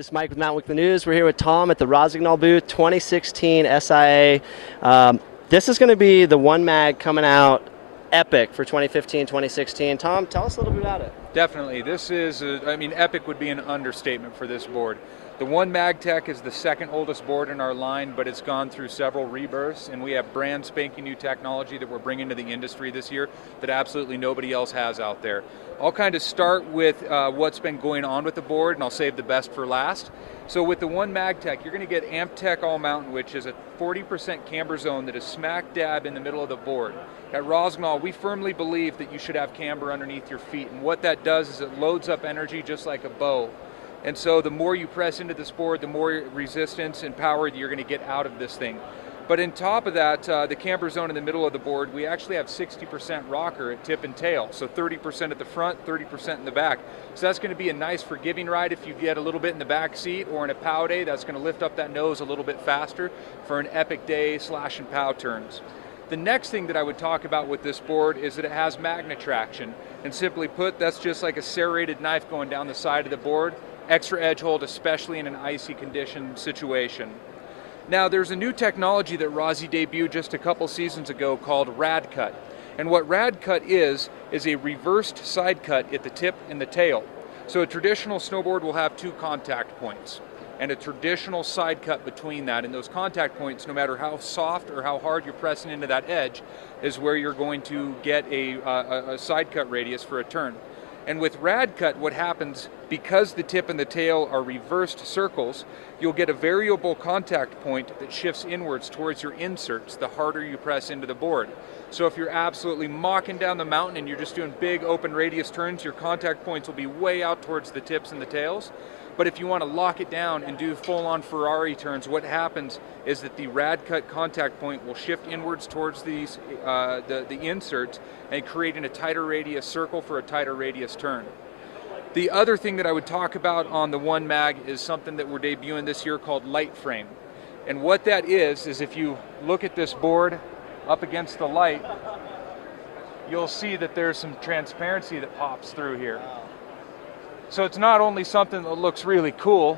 this is Mike with Mountain Weekly News. We're here with Tom at the Rossignol booth, 2016 SIA. This is going to be the One Mag coming out epic for 2015, 2016. Tom, tell us a little bit about it. Definitely. This is, I mean, epic would be an understatement for this board. The One Magtek is the second oldest board in our line, but it's gone through several rebirths, and we have brand spanking new technology that we're bringing to the industry this year that absolutely nobody else has out there. I'll kind of start with what's been going on with the board, and I'll save the best for last. So with the One Magtek, you're going to get Magtek All Mountain, which is a 40% camber zone that is smack dab in the middle of the board. At Rossignol, we firmly believe that you should have camber underneath your feet, and what that does is it loads up energy just like a bow. And so the more you press into this board, the more resistance and power you're going to get out of this thing. But on top of that, the camber zone in the middle of the board, we actually have 60% rocker at tip and tail. So 30% at the front, 30% in the back. So that's going to be a nice forgiving ride if you get a little bit in the back seat, or in a pow day, that's going to lift up that nose a little bit faster for an epic day slash and pow turns. The next thing that I would talk about with this board is that it has magnet traction. And simply put, that's just like a serrated knife going down the side of the board. Extra edge hold, especially in an icy condition situation. Now, there's a new technology that Rossi debuted just a couple seasons ago called Rad Cut. And what Rad Cut is a reversed side cut at the tip and the tail. So a traditional snowboard will have two contact points, and a traditional side cut between that. And those contact points, no matter how soft or how hard you're pressing into that edge, is where you're going to get a side cut radius for a turn. And with Rad Cut, what happens, because the tip and the tail are reversed circles, you'll get a variable contact point that shifts inwards towards your inserts the harder you press into the board. So if you're absolutely mocking down the mountain and you're just doing big open radius turns, your contact points will be way out towards the tips and the tails. But if you want to lock it down and do full-on Ferrari turns, what happens is that the Rad Cut contact point will shift inwards towards these the inserts and creating a tighter radius circle for a tighter radius turn. The other thing that I would talk about on the One Mag is something that we're debuting this year called light frame. And what that is if you look at this board up against the light, you'll see that there's some transparency that pops through here. So it's not only something that looks really cool,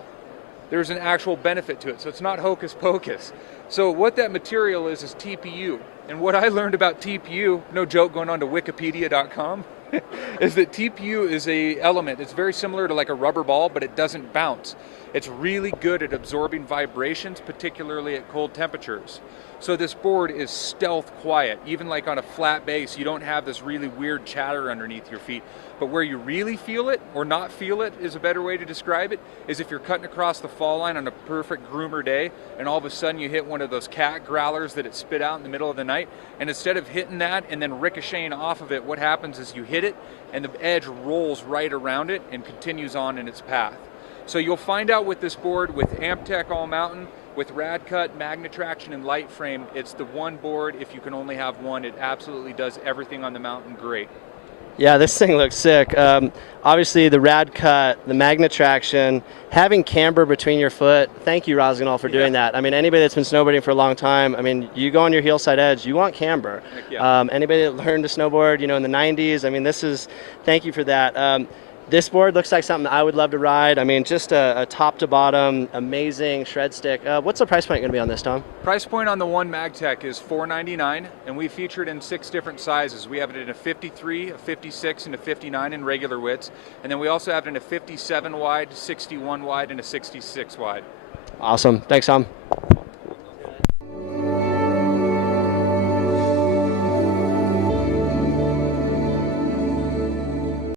there's an actual benefit to it. So it's not hocus pocus. So what that material is TPU. And what I learned about TPU, no joke, going on to wikipedia.com, is that TPU is a element. It's very similar to like a rubber ball, but it doesn't bounce. It's really good at absorbing vibrations, particularly at cold temperatures. So this board is stealth quiet. Even like on a flat base, you don't have this really weird chatter underneath your feet. But where you really feel it, or not feel it is a better way to describe it, is if you're cutting across the fall line on a perfect groomer day, and all of a sudden you hit one of those cat growlers that it spit out in the middle of the night, and instead of hitting that and then ricocheting off of it, what happens is you hit it, and the edge rolls right around it and continues on in its path. So you'll find out with this board, with Magtek All Mountain, with Rad Cut, magnet traction, and light frame, it's the one board. If you can only have one, it absolutely does everything on the mountain great. Yeah, this thing looks sick. Obviously, the Rad Cut, the magnet traction, having camber between your foot. Thank you, Rossignol, for doing that. I mean, anybody that's been snowboarding for a long time, I mean, you go on your heel side edge, you want camber. Yeah. Anybody that learned to snowboard, you know, in the 90s, I mean, thank you for that. This board looks like something I would love to ride. I mean, just a top to bottom, amazing shred stick. What's the price point going to be on this, Tom? Price point on the One Magtek is $499, and we feature it in 6 different sizes. We have it in a 53, a 56, and a 59 in regular widths. And then we also have it in a 57 wide, 61 wide, and a 66 wide. Awesome. Thanks, Tom.